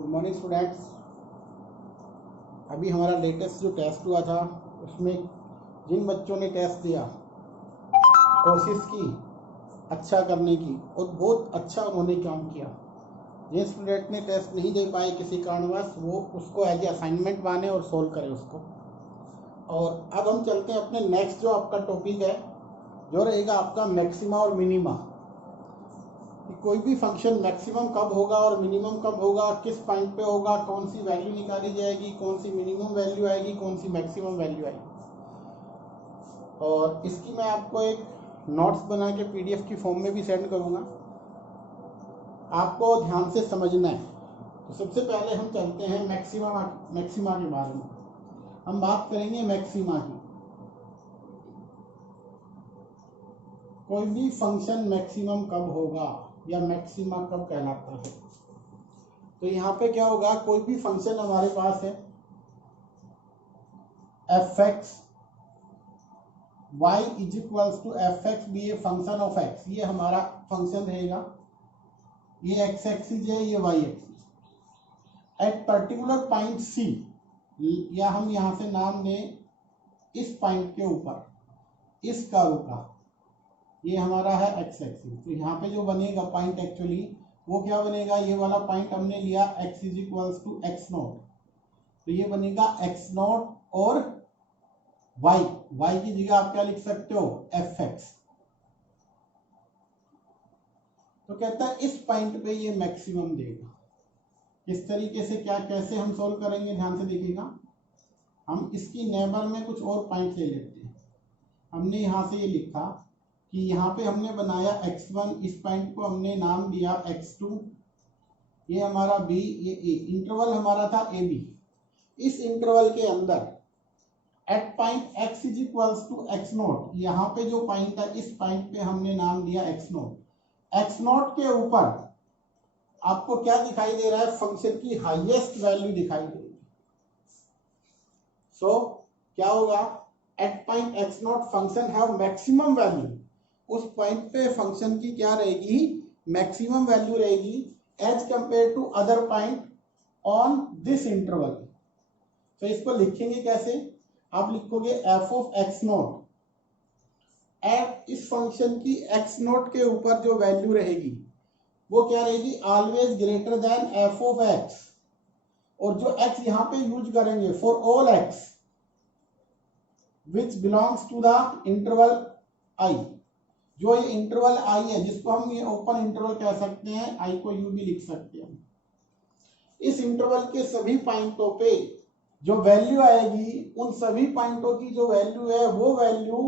Good morning students. अभी हमारा latest जो टेस्ट हुआ था उसमें जिन बच्चों ने टेस्ट दिया, कोशिश की अच्छा करने की और बहुत अच्छा उन्होंने काम किया। जिन स्टूडेंट ने टेस्ट नहीं दे पाए किसी कारणवश, वो उसको एज ए असाइनमेंट माने और सोल्व करें उसको। और अब हम चलते हैं अपने नेक्स्ट जो आपका टॉपिक है, जो रहेगा आपका मैक्सिमा और मिनिमा। कि कोई भी फंक्शन मैक्सिमम कब होगा और मिनिमम कब होगा, किस पॉइंट पे होगा, कौन सी वैल्यू निकाली जाएगी, कौन सी मिनिमम वैल्यू आएगी, कौन सी मैक्सिमम वैल्यू आएगी। और इसकी मैं आपको एक नोट्स बना के पीडीएफ की फॉर्म में भी सेंड करूँगा, आपको ध्यान से समझना है। तो सबसे पहले हम चलते हैं मैक्सिमा के बारे में। हम बात करेंगे मैक्सिमा की। कोई भी फंक्शन मैक्सिमम कब होगा या मैक्सिमा कब कहलाता है। तो यहाँ पे क्या होगा, कोई भी फंक्शन हमारे पास है f x y is equals to f x B A function of x. ये हमारा फंक्शन रहेगा, ये एक्स एक्सिस है, ये y axis. At particular point C, या हम यहाँ से नाम दें इस पॉइंट के ऊपर इस कर्व का, ये हमारा है एक्स एक्सिस। तो यहाँ पे जो बनेगा पॉइंट एक्चुअली वो क्या बनेगा, ये वाला पॉइंट हमने लिया x is equals to x nought, तो ये बनेगा एक्स नॉट और वाई की जगह आप क्या लिख सकते हो, एफ एक्स। तो कहता है इस पॉइंट पे ये मैक्सिमम देगा। किस तरीके से, क्या कैसे हम सोल्व करेंगे, ध्यान से देखिएगा। हम इसकी नेबर में कुछ और पॉइंट ले लेते हैं। हमने यहाँ से ये लिखा कि यहाँ पे हमने बनाया x1, इस पॉइंट को हमने नाम दिया x2, ये हमारा b, ये a। इंटरवल हमारा था ab। इस इंटरवल के अंदर at point x is equals to x nought, यहाँ पे जो पॉइंट है इस पॉइंट पे हमने नाम दिया x नॉट। x नॉट के ऊपर आपको क्या दिखाई दे रहा है, फंक्शन की हाईएस्ट वैल्यू दिखाई दे रही है। सो क्या होगा, at point x nought function have maximum value. उस पॉइंट पे फंक्शन की क्या रहेगी, मैक्सिमम वैल्यू रहेगी as compare to other point on this interval. तो इसको लिखेंगे कैसे, आप लिखोगे f of x not. At इस फंक्शन की एक्स नॉट के ऊपर जो वैल्यू रहेगी वो क्या रहेगी, always greater than F of x. और जो एक्स यहाँ पे यूज करेंगे for all x which belongs to the interval I. जो ये इंटरवल आई है, जिसको हम ये ओपन इंटरवल कह सकते हैं, आई को यू भी लिख सकते हैं। इस इंटरवल के सभी पॉइंटों पे जो वैल्यू आएगी, उन सभी पॉइंटों की जो वैल्यू है वो वैल्यू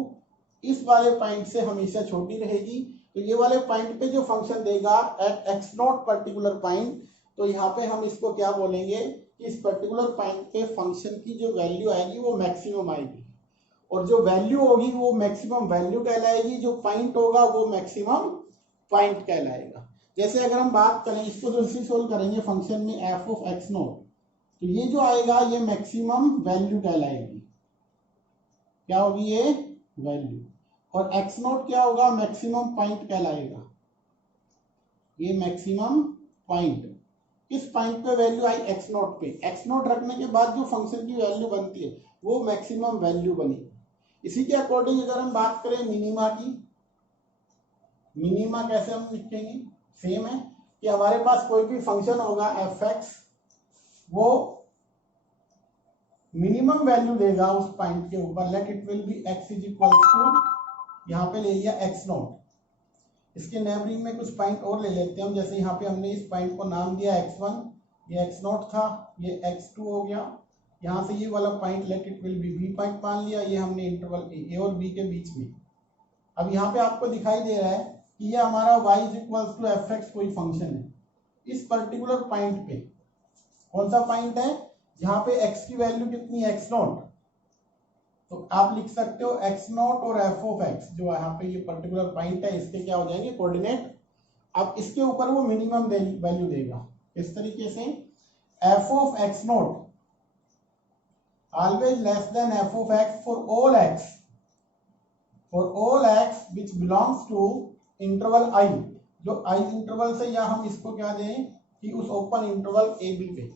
इस वाले पॉइंट से हमेशा छोटी रहेगी। तो ये वाले पॉइंट पे जो फंक्शन देगा at x not particular point, तो यहाँ पे हम इसको क्या बोलेंगे कि इस पर्टिकुलर पॉइंट पे फंक्शन की जो वैल्यू आएगी वो मैक्सिमम आएगी। और जो वैल्यू होगी वो मैक्सिमम वैल्यू कहलाएगी, जो पॉइंट होगा वो मैक्सिमम पॉइंट कहलाएगा। जैसे अगर हम बात करें, इसको जो इसी सोल्व करेंगे फंक्शन में एफ ऑफ एक्स नॉट, तो ये जो आएगा ये मैक्सिमम वैल्यू कहलाएगी। क्या होगी ये वैल्यू। और एक्स नॉट क्या होगा, मैक्सिमम पॉइंट कहलाएगा। ये मैक्सिमम पॉइंट, इस पॉइंट पे वैल्यू आई एक्स नॉट पे, एक्स नॉट रखने के बाद जो फंक्शन की वैल्यू बनती है वो मैक्सिमम वैल्यू बनी। इसी के अकॉर्डिंग अगर हम बात करें मिनिमा की, मिनिमा कैसे हम लिखेंगे, सेम है कि हमारे पास कोई भी फंक्शन होगा एफ एक्स, वो मिनिमम वैल्यू देगा उस पॉइंट के ऊपर। Let it will be x is equal to, यहाँ पे ले लिया एक्स नॉट। इसके नेबरिंग में कुछ पॉइंट और ले लेते हैं हम। जैसे यहाँ पे हमने इस पॉइंट को नाम दिया x1, ये x नॉट था, ये x2 हो गया। यहाँ से ये वाला point let it will be B point मान लिया, ये हमने इंटरवल ए और बी के बीच में। अब यहाँ पे आपको दिखाई दे रहा है कि ये हमारा y is equals to f x कोई फंक्शन है। इस पर्टिकुलर पॉइंट पे कौन सा पॉइंट है, जहाँ पे x की वैल्यू कितनी है, x नॉट। तो आप लिख सकते हो x नॉट और f ऑफ x, जो यहाँ पे ये पर्टिकुलर पॉइंट है, इसके क्या हो जाएंगे कोऑर्डिनेट। अब इसके ऊपर वो मिनिमम वैल्यू देगा। इस तरीके से f of x not always less than f of x for all x which belongs to interval I। जो I इंटरवल से, या हम इसको क्या दें कि उस ओपन इंटरवल ए बी पे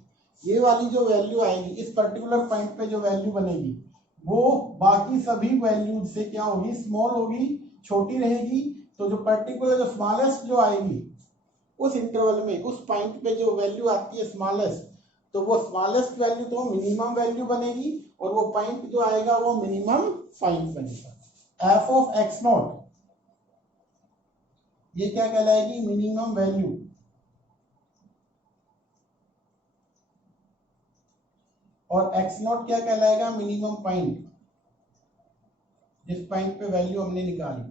ये वाली जो वैल्यू आएगी, इस पर्टिकुलर पॉइंट पे जो वैल्यू बनेगी वो बाकी सभी वैल्यूज से क्या होगी, स्मॉल होगी, छोटी रहेगी। तो जो पर्टिकुलर जो स्मॉलेस्ट जो आएगी उस इंटरवल में, उस पॉइंट पे जो वैल्यू आती है स्मॉलेस्ट, तो वो स्मॉलेस्ट वैल्यू तो मिनिमम वैल्यू बनेगी और वो पॉइंट जो आएगा वो मिनिमम पॉइंट बनेगा। एफ ऑफ एक्स नॉट ये क्या कहलाएगी, मिनिमम वैल्यू। और एक्स नॉट क्या कहलाएगा, मिनिमम पॉइंट, जिस पॉइंट पे वैल्यू हमने निकाली।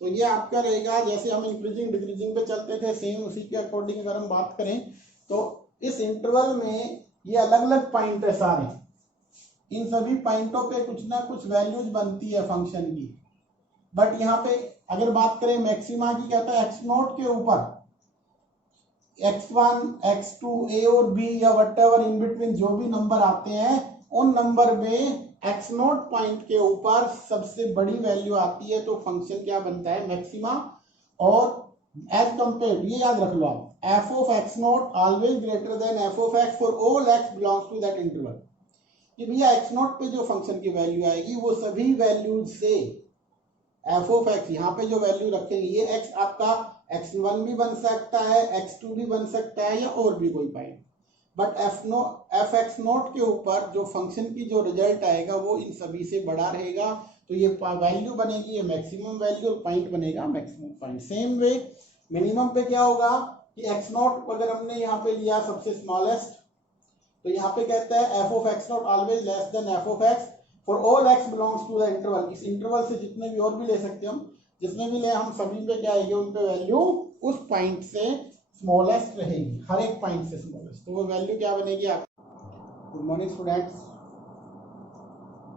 तो ये आपका रहेगा, जैसे हम इंक्रीजिंग डिक्रीजिंग पे चलते थे सेम उसी के अकॉर्डिंग अगर हम बात करें तो इस इंटरवल में ये अलग अलग पॉइंट है सारे, इन सभी पॉइंटों पे कुछ ना कुछ वैल्यूज बनती है फंक्शन की। बट यहाँ पे अगर बात करें मैक्सिमा की, कहता है एक्स नॉट के ऊपर x1, x2, a और b या वटेवर इन बिटवीन जो भी नंबर आते हैं उन नंबर में एक्स नॉट पॉइंट के ऊपर सबसे बड़ी वैल्यू आती है तो फंक्शन क्या बनता है, मैक्सिमा। और एज कंपेयर, ये याद रख लो आप, f of x not always greater than F of x for all x belongs to that interval. कि भैया एक्स नॉट पे जो फंक्शन की वैल्यू आएगी वो सभी वैल्यूज से एफ ऑफ एक्स, यहाँ पे जो वैल्यू रखेंगे ये एक्स आपका x1 भी बन सकता है, x2 भी बन सकता है या और भी कोई point. But F x not के ऊपर जो फंक्शन की जो रिजल्ट आएगा वो इन सभी से बड़ा रहेगा, तो ये वैल्यू बनेगी ये मैक्सिमम वैल्यू और पॉइंट बनेगा maximum point. Same way minimum पे क्या होगा कि एक्स नॉट अगर हमने यहाँ पे लिया सबसे स्मॉलेस्ट, तो यहाँ पे कहता है f of x not always less than F of x for all x belongs to the interval. इस इंटरवल से जितने भी और भी ले सकते हैं हम, जितने भी ले हम सभी पे क्या आएगी, उन पे वैल्यू उस पॉइंट से स्मॉलेस्ट रहेगी, हर एक पॉइंट से स्मॉलेस्ट, तो वो वैल्यू क्या बनेगी आप। गुड मॉर्निंग स्टूडेंट्स,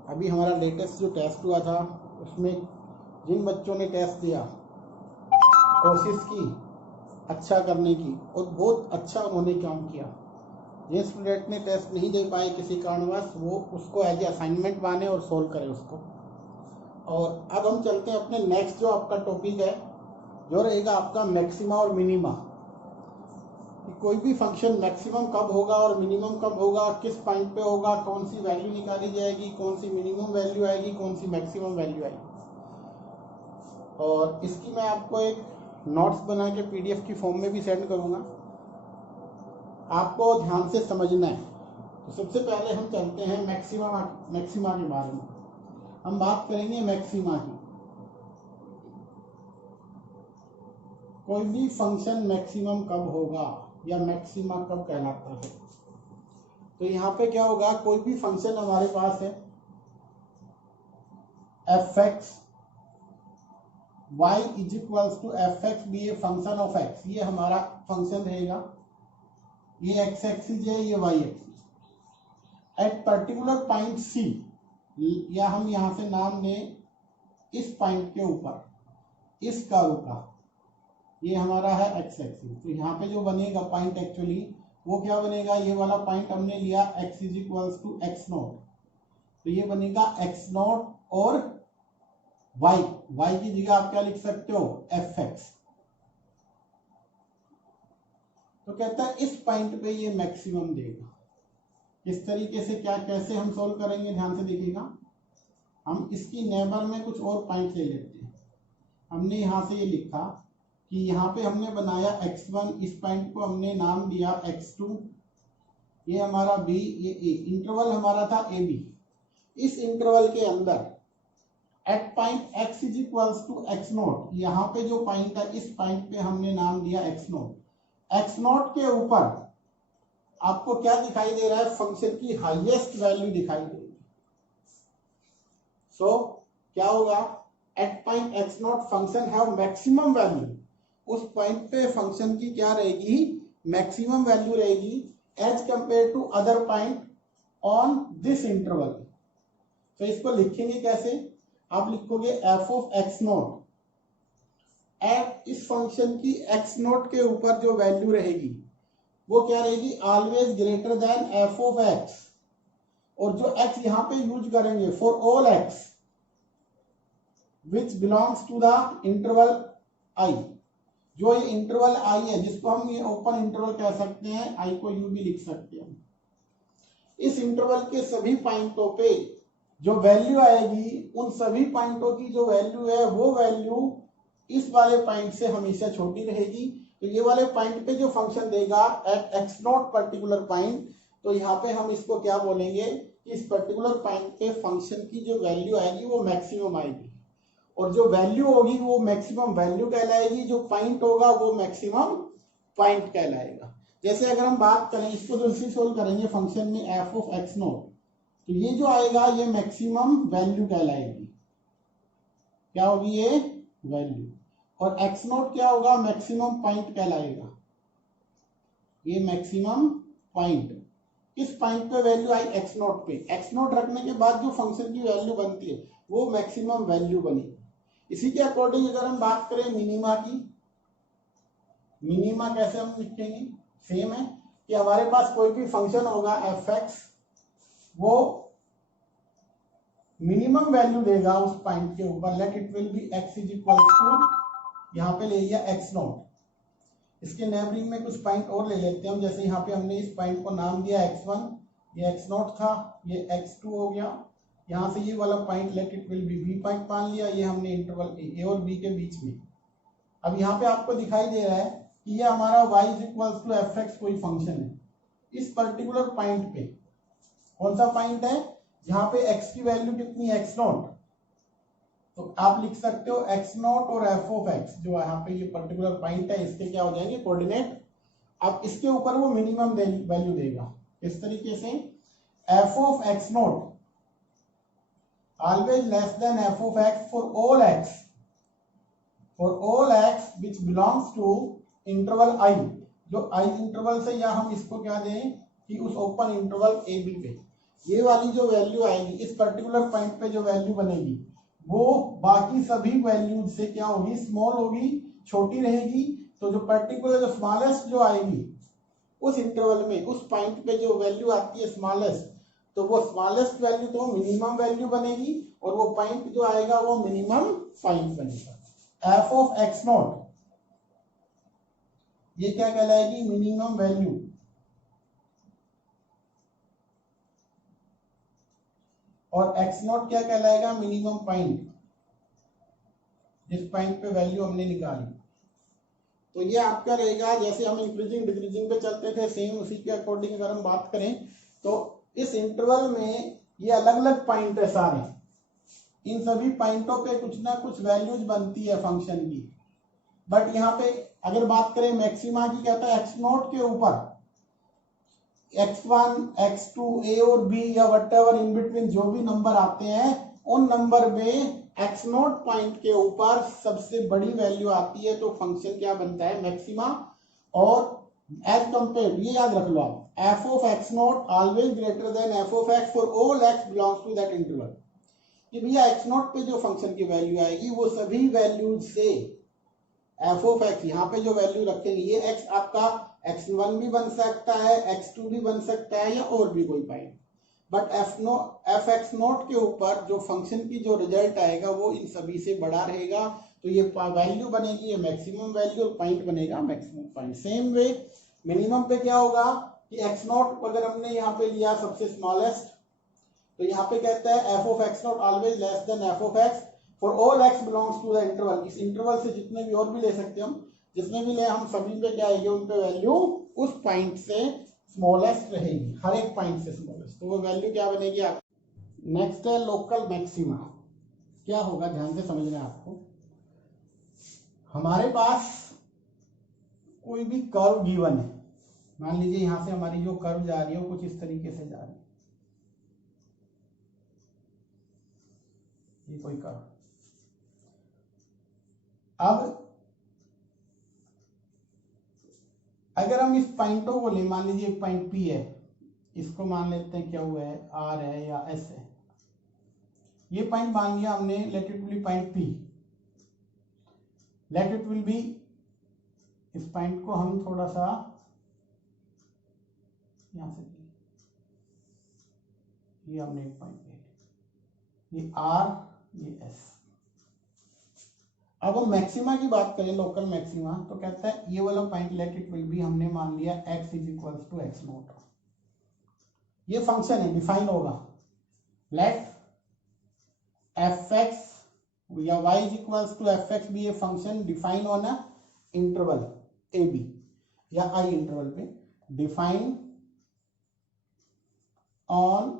अभी हमारा लेटेस्ट जो टेस्ट हुआ था उसमें जिन बच्चों ने टेस्ट दिया, कोशिश की अच्छा करने की और बहुत अच्छा उन्होंने काम किया, जिन स्टूडेंट ने टेस्ट नहीं दे पाए किसी कारणवश वो उसको एज ए असाइनमेंट माने और सोल्व करें उसको। और अब हम चलते हैं अपने नेक्स्ट जो आपका टॉपिक है, जो रहेगा आपका मैक्सिमा और मिनिमा। कि कोई भी फंक्शन मैक्सिमम कब होगा और मिनिमम कब होगा, किस पॉइंट पे होगा, कौन सी वैल्यू निकाली जाएगी, कौन सी मिनिमम वैल्यू आएगी, कौन सी मैक्सिमम वैल्यू आएगी। और इसकी मैं आपको एक नोट्स बना के पीडीएफ की फॉर्म में भी सेंड करूँगा, आपको ध्यान से समझना है। तो सबसे पहले हम चलते हैं मैक्सिमा के बारे में। हम बात करेंगे मैक्सिमा की। कोई भी फंक्शन मैक्सिमम कब होगा या मैक्सिमा कब कहलाता है, तो यहाँ पे क्या होगा, कोई भी फंक्शन हमारे पास है f x y is equals to f x B A function of x, ये हमारा फंक्शन रहेगा, ये एक्स एक्सिस है, ये y axis. At particular point C, या हम यहाँ से नाम दें इस पॉइंट के ऊपर इस कर्व का, ये हमारा है एक्स एक्सिस। तो यहाँ पे जो बनेगा पॉइंट एक्चुअली वो क्या बनेगा, ये वाला पॉइंट हमने लिया x is equals to x nought, तो ये बनेगा एक्स नॉट और वाई की जगह आप क्या लिख सकते हो, एफ एक्स। तो कहता है इस पॉइंट पे ये मैक्सिमम देगा। किस तरीके से, क्या कैसे हम सोल्व करेंगे, ध्यान से देखिएगा। हम इसकी नेबर में कुछ और पॉइंट ले लेते हैं। हमने यहाँ से ये लिखा कि यहाँ पे हमने बनाया x1, इस पॉइंट को हमने नाम दिया x2, ये हमारा b, ये a, इंटरवल हमारा था ab। इस इंटरवल के अंदर at point x is equals to x nought, यहाँ पे जो पॉइंट है इस पॉइंट पे हमने नाम दिया एक्स नॉट। एक्स नॉट के ऊपर आपको क्या दिखाई दे रहा है, फंक्शन की हाईएस्ट वैल्यू दिखाई दे रही है। सो क्या होगा, at point x naught function have maximum value, उस पॉइंट पे फंक्शन की क्या रहेगी, मैक्सिमम वैल्यू रहेगी as compare to other point on this interval. तो इसको लिखेंगे कैसे, आप लिखोगे f of x not, at इस फंक्शन की एक्स नॉट के ऊपर जो वैल्यू रहेगी वो क्या रहेगी, always greater than F of x, और जो एक्स यहाँ पे यूज करेंगे for all x which belongs to the interval I, जो ये इंटरवल आई है जिसको हम ये ओपन इंटरवल कह सकते हैं, आई को यू भी लिख सकते हैं। इस इंटरवल के सभी पॉइंटों पे जो वैल्यू आएगी, उन सभी पॉइंटों की जो वैल्यू है वो वैल्यू इस वाले पॉइंट से हमेशा छोटी रहेगी। तो ये वाले पॉइंट पे जो फंक्शन देगा at x not particular point, तो यहाँ पे हम इसको क्या बोलेंगे कि इस पर्टिकुलर पॉइंट पे फंक्शन की जो वैल्यू आएगी वो मैक्सिमम आएगी, और जो वैल्यू होगी वो मैक्सिमम वैल्यू कहलाएगी, जो पॉइंट होगा वो मैक्सिमम पॉइंट कहलाएगा। जैसे अगर हम बात करें इसको, जो इसी सोल्व करेंगे फंक्शन में एफ ऑफ एक्स नॉट, तो ये जो आएगा ये मैक्सिमम वैल्यू कहलाएगी। क्या होगी ये वैल्यू, और एक्स नॉट क्या होगा, मैक्सिमम पॉइंट कहलाएगा। ये मैक्सिमम पॉइंट, इस पॉइंट पे वैल्यू आई एक्स नॉट पे, एक्स नॉट रखने के बाद जो फंक्शन की वैल्यू बनती है वो मैक्सिमम वैल्यू बनी। इसी के अकॉर्डिंग अगर हम बात करें मिनिमा की, मिनिमा कैसे हम लिखेंगे, सेम है कि हमारे पास कोई भी फंक्शन होगा एफ एक्स, वो मिनिमम वैल्यू देगा उस पॉइंट के ऊपर, let it will be x is equal to, यहाँ पे ले लिया एक्स नॉट। इसके नेबरिंग में कुछ पॉइंट और ले लेते हैं हम, जैसे यहाँ पे हमने इस पॉइंट को नाम दिया x1, ये x नॉट था, ये x2 हो गया। यहाँ से ये वाला point let it will B b point मान लिया, ये हमने इंटरवल a और b के बीच में। अब यहाँ पे आपको दिखाई दे रहा है कि ये हमारा y is equal to f x कोई फंक्शन है। इस पर्टिकुलर पॉइंट पे कौन सा पॉइंट है, जहाँ पे x की वैल्यू कितनी है, x नॉट, तो आप लिख सकते हो x नॉट और f ऑफ x, जो यहाँ पे ये पर्टिकुलर पॉइंट है, इसके क्या हो जाएंगे कोऑर्डिनेट। अब इसके ऊपर वो मिनिमम वैल्यू देगा, इस तरीके से f of x naught always less than f of x for all x, for all x which belongs to interval i, जो i इंटरवल से, या हम इसको क्या दें कि उस ओपन इंटरवल a b पे ये वाली जो वैल्यू आएगी, इस पर्टिकुलर पॉइंट पे जो वैल्यू बनेगी वो बाकी सभी वैल्यूज से क्या होगी, स्मॉल होगी, छोटी रहेगी। तो जो पर्टिकुलर जो स्मॉलेस्ट जो आएगी उस इंटरवल में, उस पॉइंट पे जो वैल्यू आती है स्मॉलेस्ट, तो वो स्मॉलेस्ट वैल्यू तो मिनिमम वैल्यू बनेगी, और वो पॉइंट जो आएगा वो मिनिमम पॉइंट बनेगा। एफ ऑफ एक्स नॉट ये क्या कहलाएगी, मिनिमम वैल्यू, और x नॉट क्या कहलाएगा, मिनिमम पॉइंट, जिस पॉइंट पे वैल्यू हमने निकाली। तो ये आपका रहेगा, जैसे हम इंक्रीजिंग डिक्रीजिंग पे चलते थे सेम उसी के अकॉर्डिंग अगर हम बात करें, तो इस इंटरवल में ये अलग अलग पॉइंट है सारे, इन सभी पॉइंटों पे कुछ ना कुछ वैल्यूज बनती है फंक्शन की। बट यहाँ पे अगर बात करें मैक्सिमा की, कहता है एक्स नॉट के ऊपर x1, x2, a और b या वटेवर इन बिटवीन जो भी नंबर आते हैं, उन नंबर में x नॉट पॉइंट के ऊपर सबसे बड़ी वैल्यू आती है, तो फंक्शन क्या बनता है, मैक्सिमा। और एज कंपेयर, ये याद रख लो आप, f of x naught always greater than f of x for all x belongs to that interval, कि भैया x नॉट पे जो फंक्शन की वैल्यू आएगी वो सभी वैल्यूज से f ऑफ x, यहाँ पे जो वैल्यू रखेंगे, ये x आपका x1 भी बन सकता है, x2 भी बन सकता है, या और भी कोई point. But F x not के ऊपर जो फंक्शन की जो रिजल्ट आएगा वो इन सभी से बड़ा रहेगा, तो ये वैल्यू बनेगी ये मैक्सिमम वैल्यू, और पॉइंट बनेगा maximum point. Same way minimum पे क्या होगा कि एक्स नॉट अगर हमने यहाँ पे लिया सबसे स्मॉलेस्ट, तो यहाँ पे कहता है f of x not always less than F of x for all x belongs to the interval. इस इंटरवल से जितने भी और भी ले सकते हैं हम, जितने भी ले हम सभी पे क्या आएगी, उन पे वैल्यू उस पॉइंट से स्मॉलेस्ट रहेगी, हर एक पॉइंट से स्मॉलेस्ट, तो वो वैल्यू क्या बनेगी आप। नेक्स्ट है लोकल मैक्सिमा। क्या होगा, ध्यान से समझना है आपको। हमारे पास कोई भी कर्व गिवन है, मान लीजिए यहां से हमारी जो कर्व जा रही है वो कुछ इस तरीके से जा रही है, ये कोई कर्व। अब अगर हम इस पॉइंटों को ले, मान लीजिए एक पॉइंट P है, इसको मान लेते हैं क्या हुआ है, R है या S है, ये पॉइंट मान लिया हमने, let it be point P, late it will B, इस पॉइंट को हम थोड़ा सा यहां से, ये हमने एक पॉइंट ले, ये R ये S। अब हम मैक्सिमा की बात करें, लोकल मैक्सिमा, तो कहता है ये वाला point let it will be, हमने मान लिया x is equal to x naught, ये फंक्शन है डिफाइन होगा, लेट एफ एक्स या y is equal to f x भी ये function define on a interval A B या आई इंटरवल पे, डिफाइन ऑन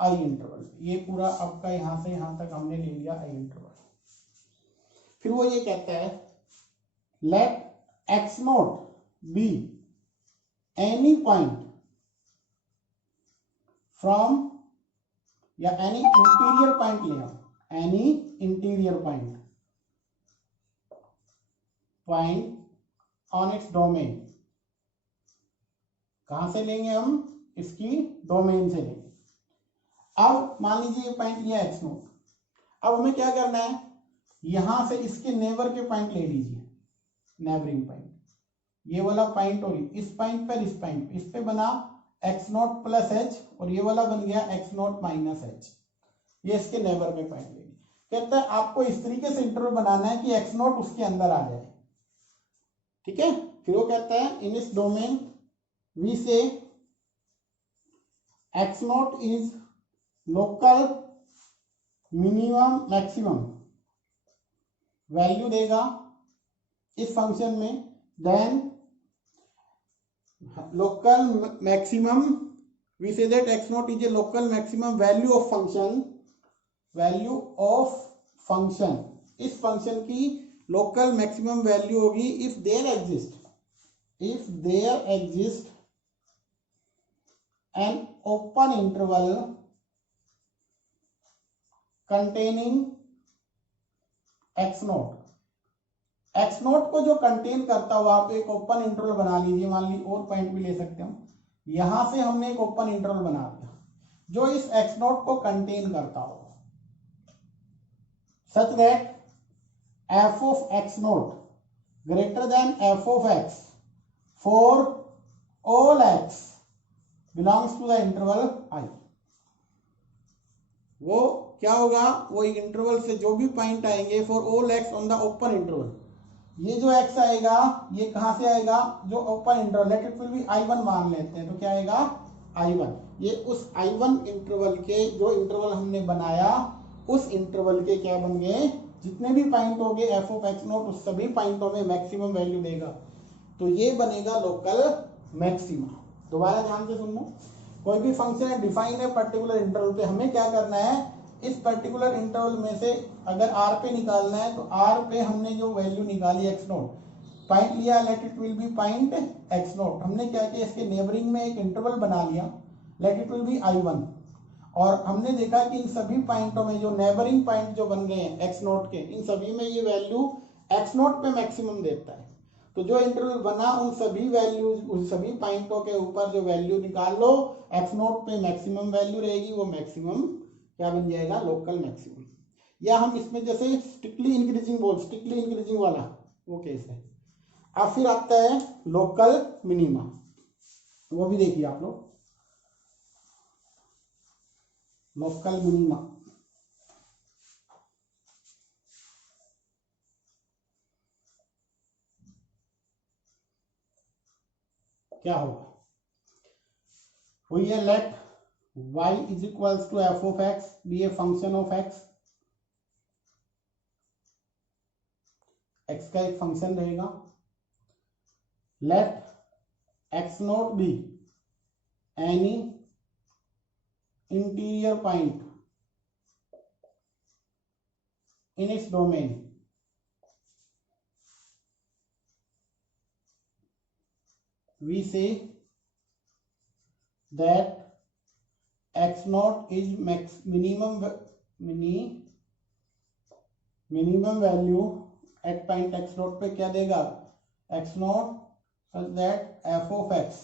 आई इंटरवल, ये पूरा आपका यहां से यहां तक हमने ले लिया आई इंटरवल। फिर वो ये कहता है let x naught be any point from, या एनी इंटीरियर पॉइंट लेना, any interior point on its domain, कहां से लेंगे हम, इसकी डोमेन से लेंगे। अब मान लीजिए ये पॉइंट लिया एक्स नोट, अब हमें क्या करना है, यहां से इसके नेबर के पॉइंट ले लीजिए, नेबरिंग पॉइंट, ये वाला पॉइंट और इस पॉइंट पर, इस पॉइंट इस पे बना एक्स नोट प्लस एच, और ये वाला बन गया एक्स नोट माइनस एच, ये इसके नेबर में पॉइंट लेंगे। कहता है आपको इस तरीके से इंटरवल बनाना है कि एक्स नोट उसके अंदर आ जाए, ठीक है। फिर वो कहता है इन इस domain we say x naught is local minimum maximum, value देगा इस फंक्शन में, then local maximum we say that x naught is a local maximum value of function, value of function, इस फंक्शन की local maximum value होगी if there exist an open interval containing x naught, x naught को जो contain करता हो, आप एक open interval बना लीजिए, मान ली और पॉइंट भी ले सकते हैं हम, यहां से हमने एक ओपन इंटरवल बना दिया जो इस एक्स नोट को कंटेन करता हो, such that F of X naught greater than F of x for all x belongs to the interval I. वो क्या होगा, वो इंटरवल से जो भी पॉइंट आएंगे for all x on the open interval, ये जो x आएगा ये कहां से आएगा, जो open interval, let it will B I1 मान लेते हैं, तो क्या आएगा I1, ये उस I1 इंटरवल के, जो इंटरवल हमने बनाया उस इंटरवल के क्या बन गए, जितने भी पॉइंट हो गए एफ ऑफ एक्स नोट, उस सभी पॉइंटों में मैक्सिमम वैल्यू देगा, तो ये बनेगा लोकल मैक्सिमा। दोबारा ध्यान से सुनना, कोई भी फंक्शन है डिफाइन है पर्टिकुलर इंटरवल पे, हमें क्या करना है, इस पर्टिकुलर इंटरवल में से अगर r पे निकालना है, तो r पे हमने जो वैल्यू निकाली x नोट, पॉइंट लिया, late it will B point x note, हमने क्या किया, इसके नेबरिंग में एक इंटरवल बना लिया, late it will B I1, और हमने देखा कि इन सभी पॉइंटों में जो नेबरिंग पॉइंट जो बन गए हैं x नोट के, इन सभी में ये वैल्यू x नोट पे मैक्सिमम देता है, तो जो इंटरवल बना उन सभी वैल्यूज, उन सभी पॉइंटों के ऊपर जो वैल्यू निकाल लो, x नोट पे मैक्सिमम वैल्यू रहेगी, वो मैक्सिमम क्या बन जाएगा, लोकल मैक्सिमम। या हम इसमें जैसे स्ट्रिक्टली इंक्रीजिंग वाला वो केस है। अब फिर आता है लोकल मिनिमा, वो भी देखिए आप लोग, लोकल मिनिमा क्या होगा, वही है let y is equals to f of x B A function of x, x का एक फंक्शन रहेगा, let x naught be any interior point in its domain, we say that x naught is minimum value at point x naught पे क्या देगा, x naught such that f of x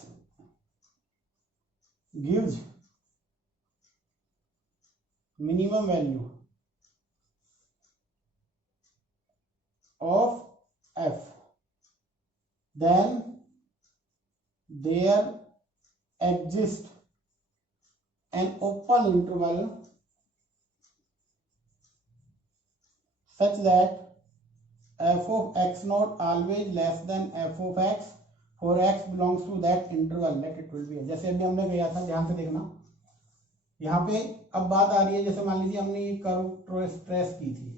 gives minimum value of f, then there exists an open interval such that f of x not always less than F of x for x belongs to that interval let it will be, जैसे अभी हमने किया था, ध्यान से देखना। यहाँ पे अब बात आ रही है, जैसे मान लीजिए हमने ये कर्व ट्रेस की थी,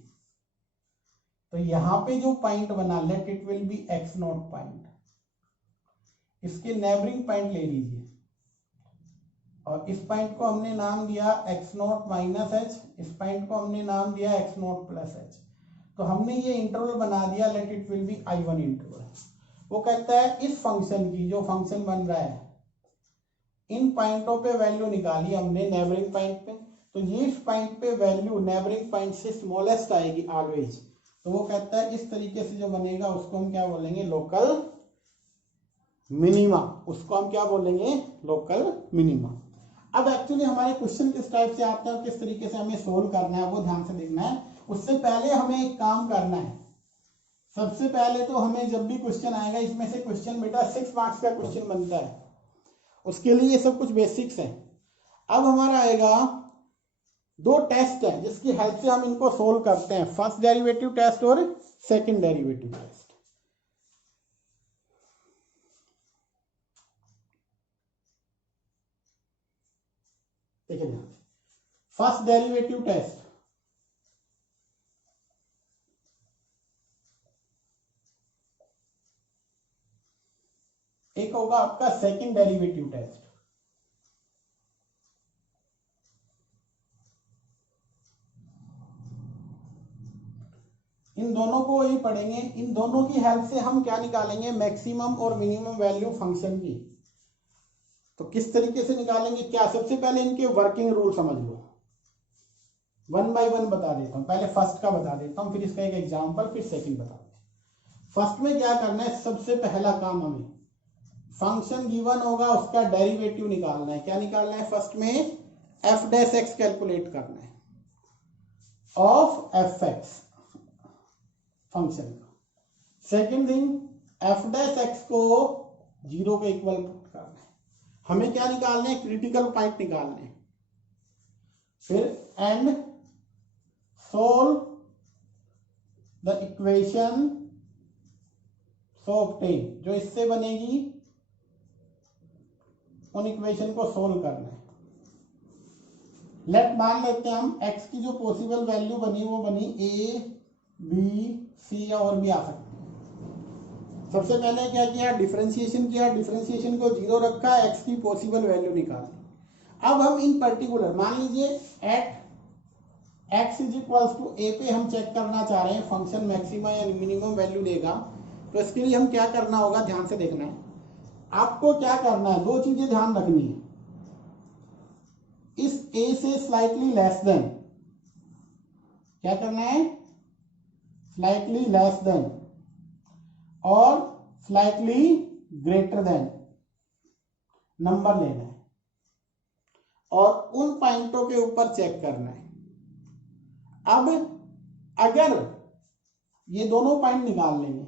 तो यहाँ पे जो पॉइंट बना late it will be x not point, इसके नेबरिंग पॉइंट ले लीजिए और इस पॉइंट को हमने नाम दिया एक्स नॉट माइनस एच, इस पॉइंट को हमने नाम दिया एक्स नॉट प्लस एच। तो हमने ये इंटरवल बना दिया late it will B I1 interval. वो कहता है इस फंक्शन की, जो फंक्शन बन रहा है, इन पॉइंटों पे वैल्यू निकाली हमने नेबरिंग पॉइंट पे, तो ये इस पॉइंट पे वैल्यू नेबरिंग पॉइंट से स्मॉलेस्ट आएगी ऑलवेज। तो वो कहता है इस तरीके से जो बनेगा उसको हम क्या बोलेंगे, लोकल मिनिमा। उसको हम क्या बोलेंगे, लोकल मिनिमा। अब एक्चुअली हमारे क्वेश्चन किस टाइप से आते हैं और किस तरीके से हमें सोल्व करना है वो ध्यान से देखना है। उससे पहले हमें एक काम करना है। सबसे पहले तो हमें जब भी क्वेश्चन आएगा, इसमें से क्वेश्चन बेटा 6 मार्क्स का क्वेश्चन बनता है, उसके लिए ये सब कुछ बेसिक्स है। अब हमारा आएगा 2 टेस्ट है जिसकी हेल्प से हम इनको सोल्व करते हैं, फर्स्ट डेरिवेटिव टेस्ट और सेकंड डेरिवेटिव टेस्ट। देखिए ध्यान से, फर्स्ट डेरिवेटिव टेस्ट, एक होगा आपका सेकंड डेरिवेटिव टेस्ट। इन दोनों को ही पढ़ेंगे। इन दोनों की हेल्प से हम क्या निकालेंगे, मैक्सिमम और मिनिमम वैल्यू फंक्शन की। तो किस तरीके से निकालेंगे, क्या, सबसे पहले इनके वर्किंग रूल समझ लो। 1 बाय 1 बता देता हूं, पहले फर्स्ट का बता देता हूं, फिर इसका एक एग्जांपल, फिर सेकंड बता दें। फर्स्ट में क्या करना है, सबसे पहला काम हमें फंक्शन गिवन होगा उसका डेरिवेटिव निकालना है। क्या निकालना है, फर्स्ट में एफ डैश एक्स कैलकुलेट करना है ऑफ एफ एक्स फंक्शन का। Second thing, F dash x को 0 के इक्वल पुट करना है। हमें क्या निकालना है, क्रिटिकल पॉइंट निकालना है। फिर and solve the equation so obtain, जो इससे बनेगी उन इक्वेशन को सोल्व करना है। लेट मान लेते हैं हम x की जो पॉसिबल वैल्यू बनी वो बनी a, b, c या और भी आ सकती है। सबसे पहले क्या किया, डिफरेंशिएशन किया, डिफरेंशिएशन को 0 रखा, x की पॉसिबल वैल्यू निकाली। अब हम इन पर्टिकुलर, मान लीजिए at x is equals to a पे हम चेक करना चाह रहे हैं फंक्शन मैक्सिमम या मिनिमम वैल्यू देगा। तो इसके लिए हम क्या करना होगा, ध्यान से देखना है। आपको क्या करना है, 2 चीजें ध्यान रखनी है। इस a से स्लाइटली लेस देन, क्या करना है, स्लाइटली लेस देन और स्लाइटली ग्रेटर देन नंबर लेना है और उन पॉइंटों के ऊपर चेक करना है। अब अगर ये दोनों पॉइंट निकाल लेंगे,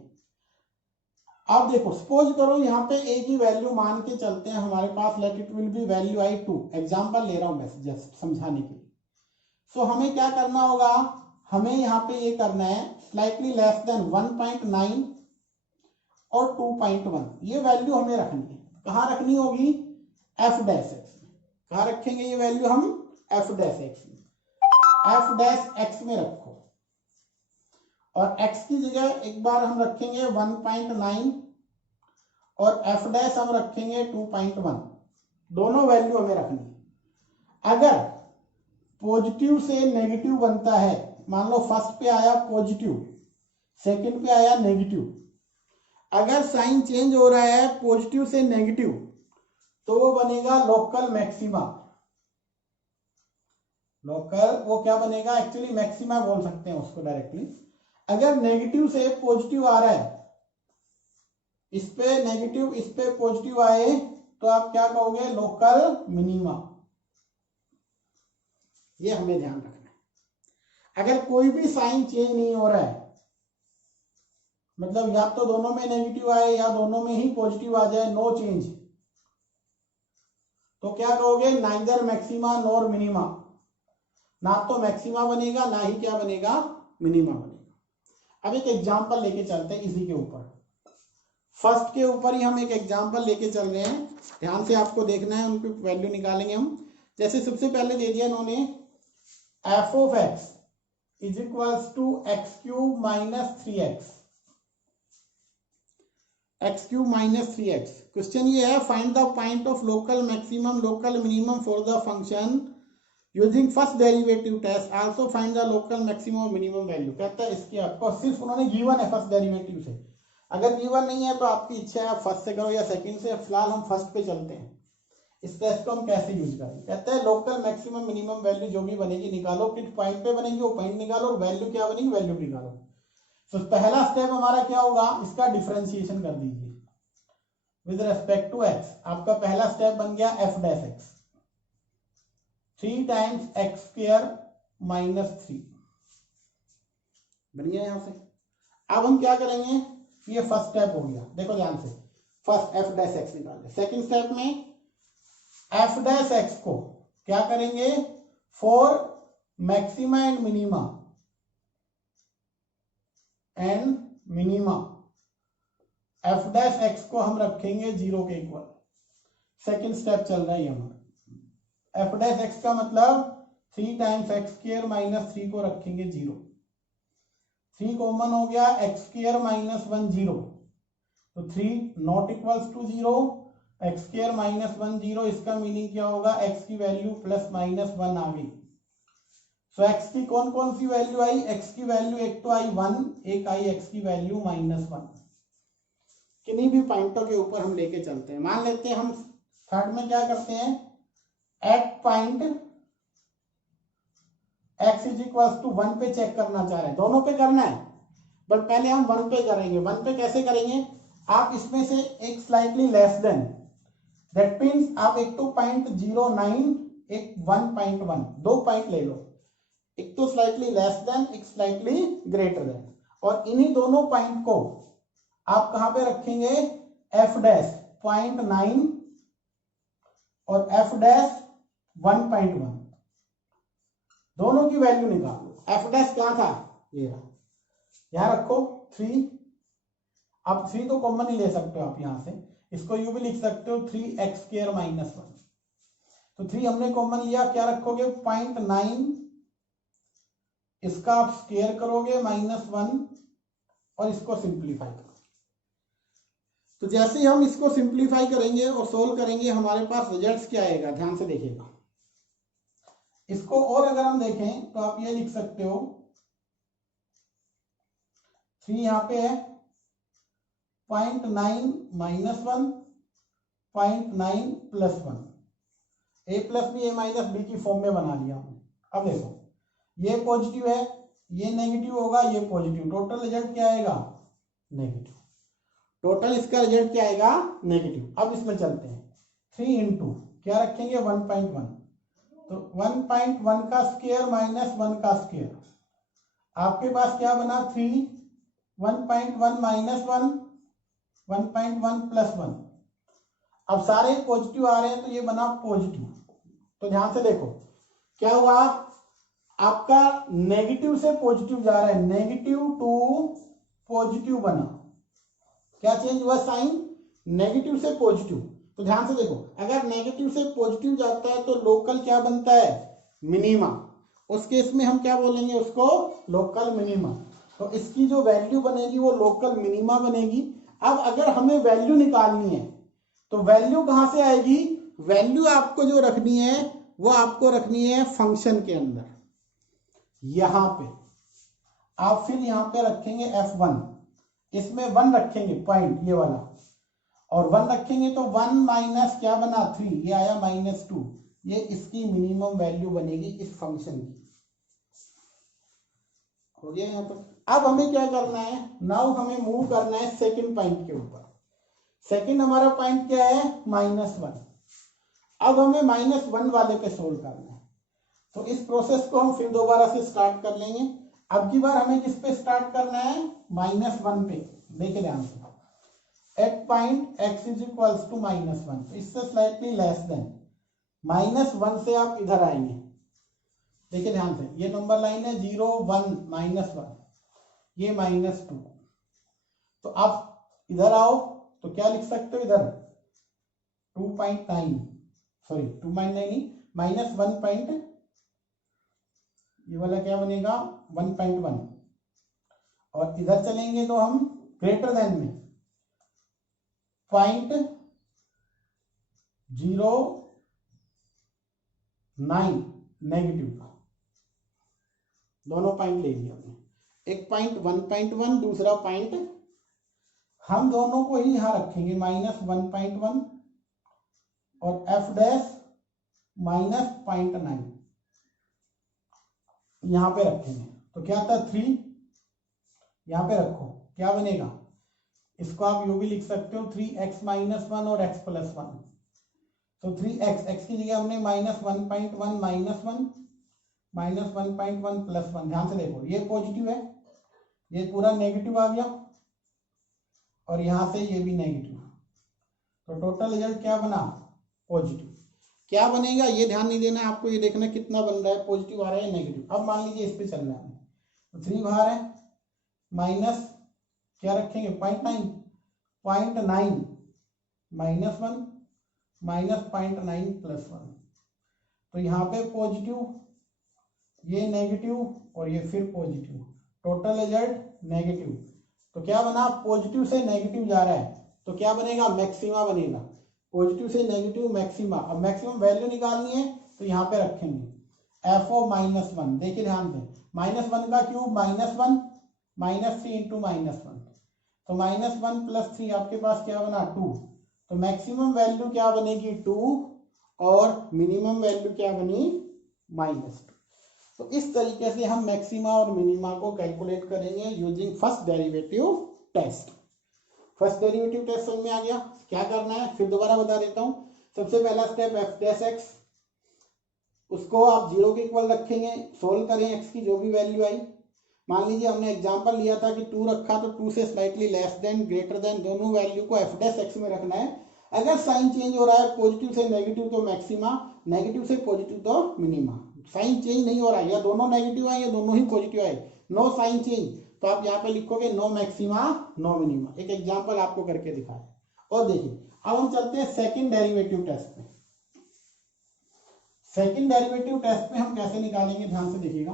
अब देखो सपोज करो यहाँ पे ए की वैल्यू मान के चलते हैं हमारे पास, let it will be value I 2, example ले रहा हूं मैं जस्ट समझाने के लिए। सो हमें क्या करना होगा, हमें यहाँ पे ये करना है स्लाइटली लेस देन 1.9 और 2.1, ये वैल्यू हमें रखनी है। कहाँ रखनी होगी, एफ डैश एक्स में। कहाँ रखेंगे ये वैल्यू हम, एफ डैश एक्स में। एफ डैश एक्स में रखो और x की जगह एक बार हम रखेंगे 1.9 और f डैश हम रखेंगे 2.1। दोनों वैल्यू हमें रखनी है। अगर पॉजिटिव से नेगेटिव बनता है, मान लो फर्स्ट पे आया पॉजिटिव, सेकंड पे आया नेगेटिव, अगर साइन चेंज हो रहा है पॉजिटिव से नेगेटिव तो वो बनेगा लोकल मैक्सिमा। लोकल वो क्या बनेगा, एक्चुअली मैक्सिमा बोल सकते हैं उसको डायरेक्टली। अगर नेगेटिव से पॉजिटिव आ रहा है, इस पे नेगेटिव इस पे पॉजिटिव आए तो आप क्या कहोगे, लोकल मिनिमा। ये हमें ध्यान रखना है। अगर कोई भी साइन चेंज नहीं हो रहा है, मतलब या तो दोनों में नेगेटिव आए या दोनों में ही पॉजिटिव आ जाए, नो चेंज, तो क्या कहोगे, नाइदर मैक्सिमा नॉर मिनिमा। ना तो मैक्सिमा बनेगा ना ही क्या बनेगा, मिनिमा बनेगा। अब एक एग्जाम्पल लेके चलते हैं इसी के ऊपर, फर्स्ट के ऊपर ही हम एक एग्जाम्पल लेके चल रहे हैं, ध्यान से आपको देखना है, उनकी वैल्यू निकालेंगे हम। जैसे सबसे पहले दे दिया इन्होंने f of x is equals to x cube minus 3x, x cube minus 3x। Question ये है find the point of local maximum local minimum for the function using first derivative test, also find the local maximum और minimum value. कहता है इसके आपको सिर्फ उन्होंने given है फर्स्ट डेरिवेटिव से, अगर गिवन नहीं है तो आपकी इच्छा है आप फर्स्ट से करो या सेकंड से, फिलहाल हम फर्स्ट पे चलते हैं। इस टेस्ट को हम कैसे यूज करें, कहते हैं लोकल मैक्सिमम मिनिमम वैल्यू जो भी बनेगी निकालो, किस पॉइंट पे बनेगी वो पॉइंट निकालो, और वैल्यू क्या बनेगी वैल्यू निकालो। तो पहला स्टेप हमारा क्या होगा, इसका डिफरेंशिएशन कर दीजिए विद रेस्पेक्ट टू एक्स। आपका पहला स्टेप बन गया F dash x 3 times x square minus 3 बन गया यहां से। अब हम क्या करेंगे, ये फर्स्ट स्टेप हो गया, देखो ध्यान से, फर्स्ट एफ डैश एक्स निकाल। सेकंड स्टेप में एफ डैश एक्स को क्या करेंगे, for maxima and minima F dash x को हम रखेंगे 0 के इक्वल। सेकंड स्टेप चल रहा है हमारा, एफ डैश एक्स का मतलब 3 टाइम्स एक्स स्क्वायर माइनस 3 को रखेंगे 0, 3 कॉमन हो गया, एक्स स्क्वायर माइनस 1 0, तो 3 not equals to 0, x square minus 1 0, इसका मीनिंग क्या होगा, एक्स की वैल्यू प्लस माइनस 1 आ गई। सो एक्स की कौन कौन सी वैल्यू आई, एक्स की वैल्यू एक तो आई 1, एक आई एक्स की वैल्यू माइनस 1। किन्हीं भी पॉइंटों के ऊपर हम लेके चलते हैं, मान लेते हैं हम थर्ड में क्या करते हैं, at point x is equal to 1 पे चेक करना चाह रहे हैं, दोनों पे करना है बट पहले हम 1 पे करेंगे। 1 पे कैसे करेंगे, आप इसमें से एक slightly less than, that means आप एक तो 0.09 एक 1.1 दो पॉइंट ले लो, एक तो स्लाइटली लेस देन एक स्लाइटली ग्रेटर देन, और इन्हीं दोनों पॉइंट को आप कहां पे रखेंगे, एफ डैश 0.9 और एफ डैश 1.1, दोनों की वैल्यू निकालो। एफ डैश कहां था, ये यहां रखो 3, आप 3 तो कॉमन ही ले सकते हो आप यहां से, इसको यू भी लिख सकते हो 3x स्क्वायर माइनस 1, तो 3 हमने कॉमन लिया, क्या रखोगे 0.9, इसका आप स्क्वायर करोगे -1 और इसको सिंप्लीफाई करो। तो जैसे ही हम इसको सिंप्लीफाई करेंगे और सोल्व करेंगे हमारे पास रिजल्ट्स क्या आएगा, ध्यान से देखिएगा। इसको और अगर हम देखें तो आप ये लिख सकते हो 3 यहां पे है 0.9 -1 0.9 +1, a plus B A minus B की फॉर्म में बना लिया हमने। अब देखो ये पॉजिटिव है, ये नेगेटिव होगा, ये पॉजिटिव, टोटल रिजल्ट क्या आएगा, नेगेटिव। टोटल इसका रिजल्ट क्या आएगा, नेगेटिव। अब इसमें चलते हैं, 3 इंटू क्या रखेंगे 1.1, तो 1.1 का स्क्वायर माइनस 1 का स्क्वायर, आपके पास क्या बना 3, 1.1 माइनस 1, 1.1 प्लस 1। अब सारे पॉजिटिव आ रहे हैं तो ये बना पॉजिटिव। तो ध्यान से देखो क्या हुआ, आपका नेगेटिव से पॉजिटिव जा रहा है, नेगेटिव टू पॉजिटिव बना, क्या चेंज हुआ साइन, नेगेटिव से पॉजिटिव। तो ध्यान से देखो अगर नेगेटिव से पॉजिटिव जाता है तो लोकल क्या बनता है, मिनिमा, उस केस में हम क्या बोलेंगे उसको, लोकल मिनिमा। तो इसकी जो वैल्यू बनेगी वो लोकल मिनिमा बनेगी। अब अगर हमें वैल्यू निकालनी है तो वैल्यू कहां से आएगी, वैल्यू आपको जो रखनी है वो आपको रखनी है फंक्शन के अंदर, यहां पे आप फिर यहां पे रखेंगे f1, इसमें 1 रखेंगे पॉइंट ये वाला, और 1 रखेंगे तो 1 माइनस क्या बना 3, ये आया -2, ये इसकी मिनिमम वैल्यू बनेगी इस फंक्शन की। हो गया यहां तक। अब हमें क्या करना है, नाउ हमें मूव करना है सेकंड पॉइंट के ऊपर। सेकंड हमारा पॉइंट क्या है, -1। अब हमें -1 वाले पे सोल्व करना है, तो इस प्रोसेस को हम फिर दोबारा से स्टार्ट कर लेंगे। अब की बार हमें किस पे स्टार्ट करना है, -1 पे। देखिए ध्यान से, at point x is equals to -1, तो इससे स्लाइटली लेस देन, -1 से आप इधर आएंगे। देखिए ध्यान से, ये नंबर लाइन है 0 1 -1, ये -2। तो आप इधर आओ तो क्या लिख सकते हो इधर 2.9, सॉरी 2.9 नहीं, -1 पॉइंट, ये वाला क्या बनेगा 1.1। और इधर चलेंगे तो हम ग्रेटर देन में 0.09 नेगेटिव, दोनों पॉइंट ले लिया हमने, एक पॉइंट 1.1, दूसरा पॉइंट, हम दोनों को ही यहां रखेंगे -1.1 और f डैश -0.9 यहां पे रखेंगे। तो क्या था 3, यहां पे रखो, क्या बनेगा, इसको आप यू भी लिख सकते हो 3x - 1 और x + 1। तो 3x, x की जगह हमने -1.1 -1 + 1। ध्यान से देखो ये पॉजिटिव है, ये पूरा नेगेटिव आ गया और यहां से ये भी नेगेटिव, तो टोटल रिजल्ट क्या बना पॉजिटिव। क्या बनेगा ये ध्यान नहीं देना है आपको, ये देखना कितना बन रहा है, पॉजिटिव आ रहा है नेगेटिव। अब मान लीजिए इस पे चलना है, तो 3 बाहर है, माइनस क्या रखेंगे 0.9 -1 -0.9 + 1। तो यहाँ पे पॉजिटिव, ये नेगेटिव और ये फिर पॉजिटिव, टोटल रिजल्ट नेगेटिव। तो क्या बना, पॉजिटिव से नेगेटिव जा रहा है तो क्या बनेगा मैक्सिमा बनेगा, पॉजिटिव से नेगेटिव मैक्सिमा। अब मैक्सिमम वैल्यू निकालनी है तो यहाँ पे रखेंगे FO -1। देखिए ध्यान से, -1 का क्यूब -1 -3 × -1, तो -1 + 3 आपके पास क्या बना 2। तो मैक्सिमम वैल्यू क्या बनेगी 2 और मिनिमम वैल्यू क्या बनी -2। तो इस तरीके से हम मैक्सिमा और मिनिमा को कैलकुलेट करेंगे using first derivative test. First derivative test समझ में आ गया, क्या करना है फिर दोबारा बता देता हूं। सबसे पहला स्टेप f डैश x, उसको आप 0 के इक्वल रखेंगे, सोल्व करें x की जो भी वैल्यू आई। मान लीजिए हमने एग्जांपल लिया था कि 2 रखा, तो 2 से slightly less than greater than दोनों वैल्यू को f डैश x में रखना है। अगर साइन चेंज हो रहा है पॉजिटिव से नेगेटिव तो मैक्सिमा, नेगेटिव से पॉजिटिव तो मिनिमा। साइन चेंज नहीं हो रहा है, या दोनों नेगेटिव आए या दोनों ही पॉजिटिव आए, नो साइन चेंज, तो आप यहाँ पे लिखोगे नो मैक्सिमा नो मिनिमा। एक एग्जांपल आपको करके दिखाया। और देखिए अब हम चलते हैं सेकंड डेरिवेटिव टेस्ट में। सेकंड डेरिवेटिव टेस्ट में हम कैसे निकालेंगे, ध्यान से देखिएगा।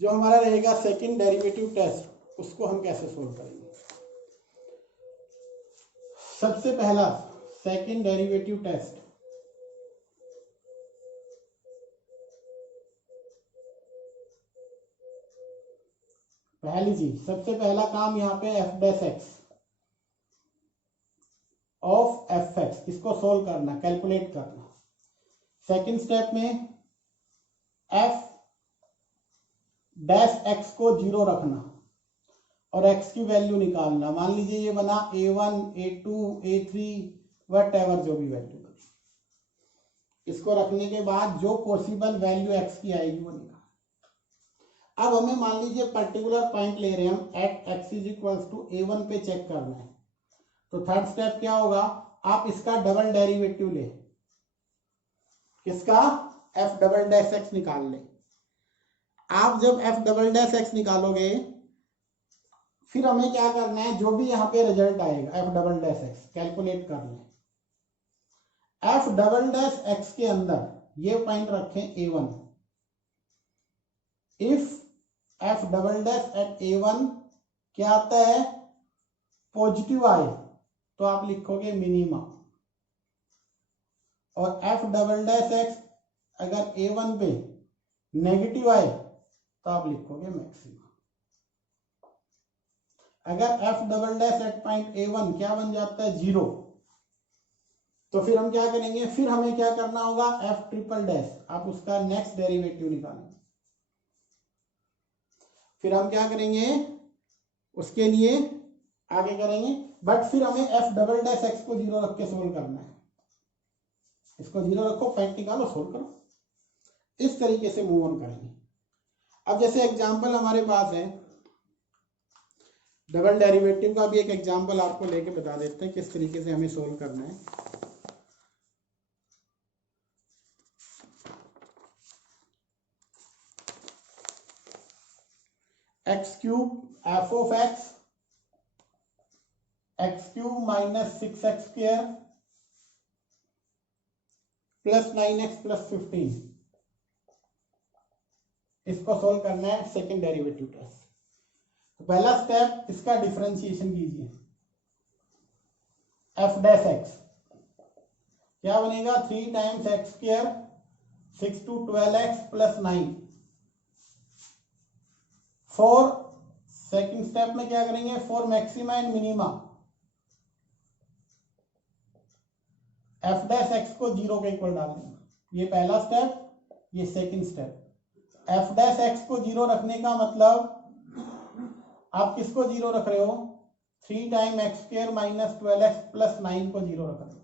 जो हमारा रहेगा सेकंड डेरिवेटिव टेस्ट, उसको हम कैसे सोल्व करेंगे। सबसे पहला सेकंड डेरिवेटिव टेस्ट, पहली चीज, सबसे पहला काम यहाँ पे f dash x of fx, इसको सोल्व करना, कैलकुलेट करना। सेकंड स्टेप में f डैश x को 0 रखना और x की वैल्यू निकालना। मान लीजिए ये बना a1 a2 a3 what ever जो भी वैल्यू बनी, इसको रखने के बाद जो पॉसिबल वैल्यू x की आएगी वो निकाल। अब हमें मान लीजिए पर्टिकुलर पॉइंट ले रहे हैं हम, एट x = a1 पे चेक करना है। तो थर्ड स्टेप क्या होगा, आप इसका डबल डेरिवेटिव ले, किसका f डबल डैश x निकाल ले। आप जब f डबल डैश x निकालोगे फिर हमें क्या करना है, जो भी यहाँ पे रिजल्ट आएगा f double dash x calculate कर लें। f डबल डैश x के अंदर ये पॉइंट रखें a1। If f double dash at a1 क्या आता है पॉजिटिव आए तो आप लिखोगे मिनिमा, और f डबल डैश x अगर a1 पे नेगेटिव आए तो आप लिखोगे मैक्सिमा। अगर f double dash at point a1 क्या बन जाता है 0, तो फिर हम क्या करेंगे, फिर हमें क्या करना होगा f ट्रिपल डैश, आप उसका नेक्स्ट डेरिवेटिव निकालेंगे। फिर हम क्या करेंगे, उसके लिए आगे करेंगे, बट फिर हमें f डबल डैश x को 0 रख के सोल्व करना है। इसको 0 रखो, पॉइंट निकालो, सोल्व करो। इस तरीके से मूव ऑन करेंगे। अब जैसे एग्जांपल हमारे पास है, डबल डेरिवेटिव का भी एक एग्जांपल आपको लेके बता देते हैं किस तरीके से हमें सोल्व करना है। X cube F of x cube minus 6x square plus 9x plus 15। इसको सोल्व करना है सेकेंड डेरिवेटिव टेस्ट। तो पहला स्टेप इसका डिफरेंशिएशन कीजिए। एफ डैश एक्स क्या बनेगा 3 times x square 6 to 12x plus 9। 4 second step में क्या करेंगे, for maxima and minima F dash x को 0 के इक्वल डाल देंगे। ये पहला स्टेप, ये second step. F dash x को 0 रखने का मतलब आप किसको 0 रख रहे हो, 3 time x square minus 12x plus 9 को 0 रख रहे हो।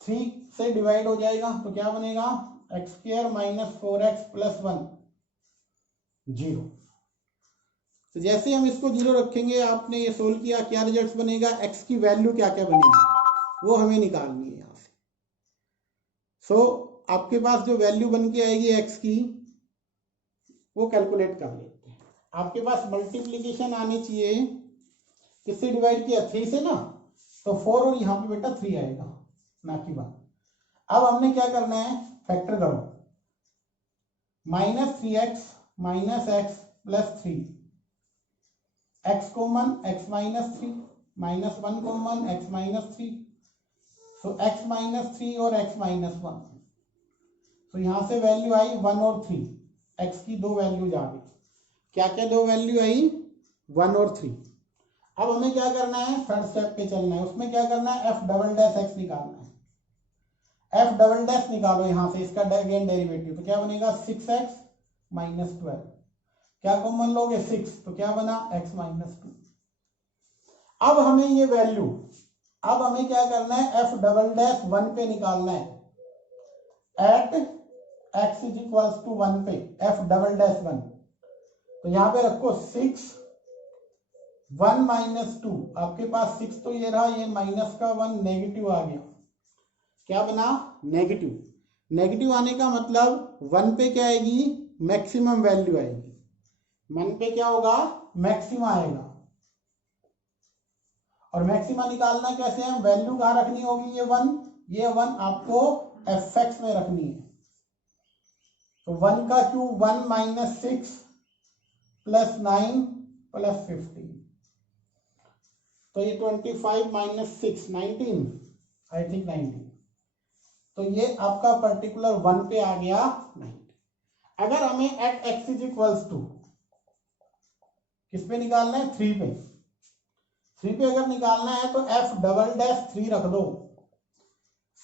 3 से डिवाइड हो जाएगा तो क्या बनेगा, x square minus 4x plus 1 0। तो जैसे हम इसको 0 रखेंगे, आपने ये सोल्व किया, क्या रिजल्ट बनेगा, x की वैल्यू क्या क्या बनेगी वो हमें निकालनी है यहाँ से। सो आपके पास जो वैल्यू बन के आएगी x की वो कैलकुलेट कर लेते हैं। आपके पास मल्टीप्लीकेशन आनी चाहिए, किससे डिवाइड किया 3 से ना, तो 4 और यहाँ पे बेटा 3 आएगा ना की बात। अब हमने क्या करना है, फैक्टर करो, minus 3x minus x plus 3, x common x minus 3 minus 1 common x minus 3, सो एक्स माइनस 3 और एक्स माइनस 1। तो यहां से वैल्यू आई 1 और 3, एक्स की 2 वैल्यूज आ गई। क्या क्या 2 वैल्यू आई, 1 और 3। अब हमें क्या करना है, थर्ड स्टेप पे चलना है। उसमें क्या करना है, एफ डबल डैश एक्स निकालना है। एफ डबल डैश निकालो यहां से, इसका अगेन डेरिवेटिव, तो क्या बनेगा 6x माइनस 12। क्या कॉमन लोगे 6, तो क्या बना x माइनस 2। अब हमें ये वैल्यू, अब हमें क्या करना है, एफ डबल डैश 1 पे निकालना है। At x is equals to 1 पे एफ डबल डैश 1, तो यहां पे रखो 6 1 माइनस 2, आपके पास 6 तो ये रहा, ये माइनस का 1 नेगेटिव आ गया। क्या बना, नेगेटिव। नेगेटिव आने का मतलब 1 पे क्या आएगी, मैक्सिमम वैल्यू आएगी। 1 पे क्या होगा, मैक्सिमा आएगा। और मैक्सिमा निकालना कैसे है, वैल्यू कहां रखनी होगी, ये 1 आपको एफ एक्स में रखनी है। तो 1 का क्यूब 1 माइनस 6 प्लस 9 प्लस 15, तो ये 25 माइनस 6 19, आई थिंक 19। तो ये आपका पर्टिकुलर 1 पे आ गया 90। अगर हमें at x is equals to किस पे निकालना है, 3 पे। 3 पे अगर निकालना है तो एफ डबल डैश 3 रख दो,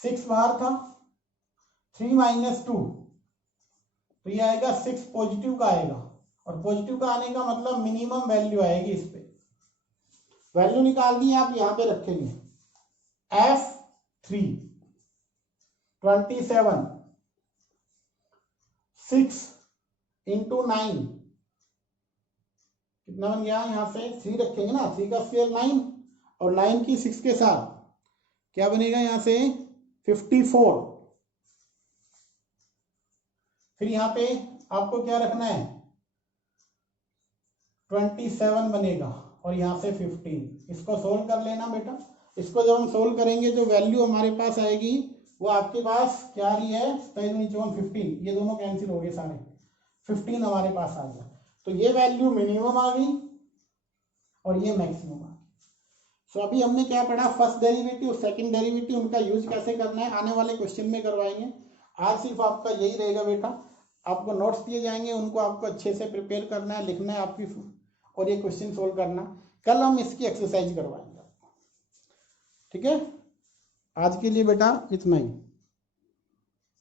6 बाहर था, 3 माइनस 2, तो ये आएगा 6 पॉजिटिव का आएगा। और पॉजिटिव का आने का मतलब मिनिमम वैल्यू आएगी इस पे। वैल्यू निकालनी है, आप यहां पे रखेंगे F3 27 6 इंटू 9 कितना बन गया, यहां से 3 रखेंगे ना, 3 का स्क्वायर 9 और 9 की 6 के साथ क्या बनेगा, यहां से 54। फिर यहां पे आपको क्या रखना है, 27 बनेगा और यहां से 15। इसको सोल्व कर लेना बेटा। इसको जब हम सोल्व करेंगे जो वैल्यू हमारे पास आएगी वो आपके पास क्या रही है, 15, ये दोनों कैंसिल हो गए सारे, 15 हमारे पास आ गया। तो ये वैल्यू मिनिमम आ गई और ये मैक्सिमम आ गई। सो अभी हमने क्या पढ़ा, फर्स्ट डेरिवेटिव सेकंड डेरिवेटिव, उनका यूज कैसे करना है आने वाले क्वेश्चन में करवाएंगे। आज सिर्फ आपका यही रहेगा बेटा, आपको नोट्स दिए जाएंगे, उनको आपको अच्छे से प्रिपेयर करना है, लिखना है आपकी, और ये क्वेश्चन सोल्व करना। कल हम इसकी एक्सरसाइज करवाएंगे आपको, ठीक है। आज के लिए बेटा इतना ही।